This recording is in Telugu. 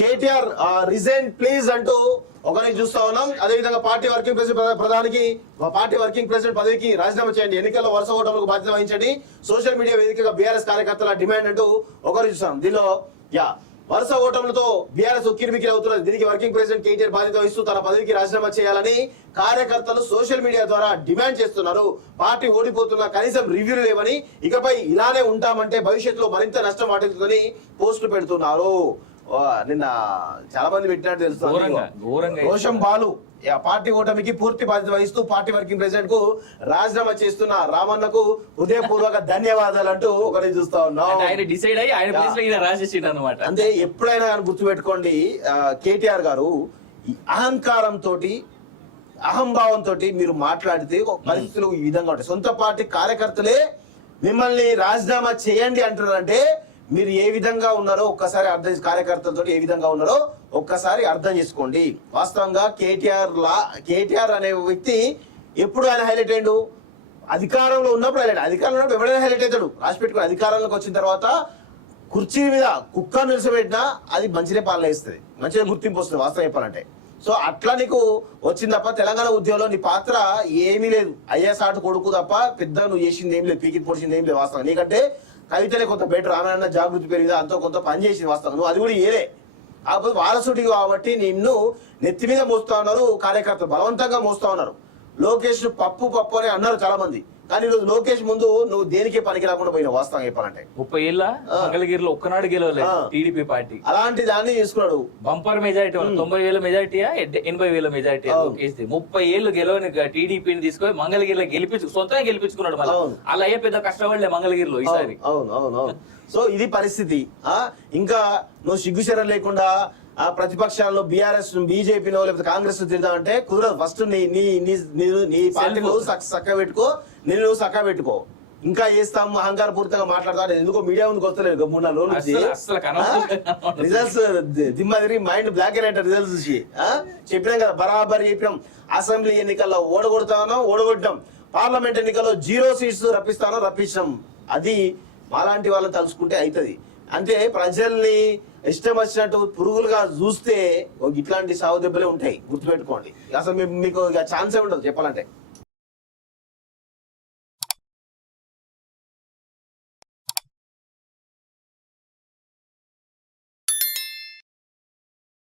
కేటీఆర్ రిజైన్ ప్లీజ్ అంటూ ఒకరిని చూస్తా ఉన్నాం. అదేవిధంగా పార్టీ వర్కింగ్ ప్రెసిడెంట్ ప్రధానికి పార్టీ వర్కింగ్ ప్రెసిడెంట్ పదవికి రాజీనామా చేయండి, ఎన్నికల్లో వరుస ఓటములకు బాధ్యత వహించండి, సోషల్ మీడియా వేదికగా బీఆర్ఎస్ కార్యకర్తల డిమాండ్ అంటూ ఒకరిని చూస్తాం. దీనిలో వరుస ఓటములతో బీఆర్ఎస్ ఉక్కిరిబిక్కిరి అవుతున్నది. దీనికి వర్కింగ్ ప్రెసిడెంట్ కేటీఆర్ బాధ్యత వహిస్తూ తన పదవికి రాజీనామా చేయాలని కార్యకర్తలు సోషల్ మీడియా ద్వారా డిమాండ్ చేస్తున్నారు. పార్టీ ఓడిపోతున్నా కనీసం రివ్యూలు లేవని, ఇకపై ఇలానే ఉంటామంటే భవిష్యత్తులో మరింత నష్టం వాటిల్తుందని పోస్టులు పెడుతున్నారు. నిన్న చాలా మంది పెట్టినట్టు తెలుస్తుంది. రోషం బాలు పార్టీ ఓటమికి పూర్తి బాధ్యత వహిస్తూ పార్టీ వర్కింగ్ ప్రెసిడెంట్ కు రాజీనామా చేస్తున్న రామన్నకు హృదయపూర్వక ధన్యవాదాలు అంటూ ఒకటి చూస్తా ఉన్నాం. అంటే ఎప్పుడైనా గుర్తుపెట్టుకోండి, కేటీఆర్ గారు అహంకారంతో అహంభావంతో మీరు మాట్లాడితే పరిస్థితులు ఈ విధంగా ఉంటాయి. సొంత పార్టీ కార్యకర్తలే మిమ్మల్ని రాజీనామా చేయండి అంటున్నారంటే మీరు ఏ విధంగా ఉన్నారో ఒక్కసారి అర్థం, కార్యకర్తలతో ఏ విధంగా ఉన్నారో ఒక్కసారి అర్థం చేసుకోండి. వాస్తవంగా కేటీఆర్ అనే వ్యక్తి ఎప్పుడు ఆయన హైలైట్ అయ్యాడు? అధికారంలో ఉన్నప్పుడు హైలైట్. అధికారంలో ఉన్నప్పుడు ఎవరైనా హైలైట్ అవుతాడు. రాసి పెట్టుకుని అధికారంలోకి వచ్చిన తర్వాత కుర్చీ మీద కుక్క నిలిచిపెట్టినా అది మంచిగా పాలన ఇస్తుంది, మంచిగా గుర్తింపు వస్తుంది వాస్తవం చెప్పాలంటే. సో అట్లా నీకు వచ్చింది తప్ప తెలంగాణ ఉద్యమంలో నీ పాత్ర ఏమీ లేదు. ఐఎస్ ఆట కొడుకు తప్ప పెద్ద నువ్వు చేసింది ఏం లేదు, పీకి పొడిచింది ఏం లేదు వాస్తవం. నీకంటే కవితనే కొంత బెటర్, ఆమె జాగృతి పెరిగింది, అంతో కొంత పని చేసింది వాస్తవం. నువ్వు అది కూడా ఏలే. కాకపోతే వారసుడి కాబట్టి నిన్ను నెత్తి మీద మోస్తా ఉన్నారు కార్యకర్తలు, బలవంతంగా మోస్తా ఉన్నారు. లోకేష్ పప్పు అని అన్నారు చాలా మంది, కానీ ఈరోజు లోకేష్ ముందు నువ్వు దేనికే పనికి రాకుండా పోయినావు వాస్తవం చెప్పాలంటే. 30 ఏళ్ళ మంగళగిరిలో ఒక్కనాడు గెలవలేదు టీడీపీ పార్టీ. అలాంటి దాన్ని తీసుకున్నాడు. బంపర్ మెజారిటీ 90,000 మెజారిటీయా 80,000 మెజారిటీ 30 ఏళ్ళు గెలవని టీడీపీని తీసుకొని మంగళగిరిలో సొంతంగా గెలిపించుకున్నాడు. మళ్ళీ అలా అయ్యే పెద్ద కష్టపడలే మంగళగిరిలో ఈసారి. అవును. సో ఇది పరిస్థితి. ఇంకా నువ్వు సిగ్గుశరం లేకుండా ప్రతిపక్షాల్లో బీఆర్ఎస్ బీజేపీలో లేకపోతే కాంగ్రెస్ తిడదామంటే కుదరదు. ఫస్ట్ నీ పార్టీ చక్క పెట్టుకో, నేను చక్క పెట్టుకో. ఇంకా చేస్తాము అహంకారపూరితంగా మాట్లాడతా ఎందుకో మీడియా ముందుకు వస్తలేదు 3-4 రోజుల నుంచి. రిజల్ట్స్ దిమ్మ తిరిగి మైండ్ బ్లాక్ అయినట్టు రిజల్ట్స్ చూసి చెప్పినాం కదా, బరాబర్ చెప్పినాం. అసెంబ్లీ ఎన్నికల్లో ఓడగొట్టాం, పార్లమెంట్ ఎన్నికల్లో 0 సీట్స్ రప్పించాం. అది మాలాంటి వాళ్ళని తలుచుకుంటే అవుతుంది. అంటే ప్రజల్ని ఇష్టం వచ్చినట్టు పురుగులుగా చూస్తే ఇట్లాంటి సాగు దెబ్బలే ఉంటాయి, గుర్తుపెట్టుకోండి. అసలు మీకు ఛాన్సే ఉండదు చెప్పాలంటే.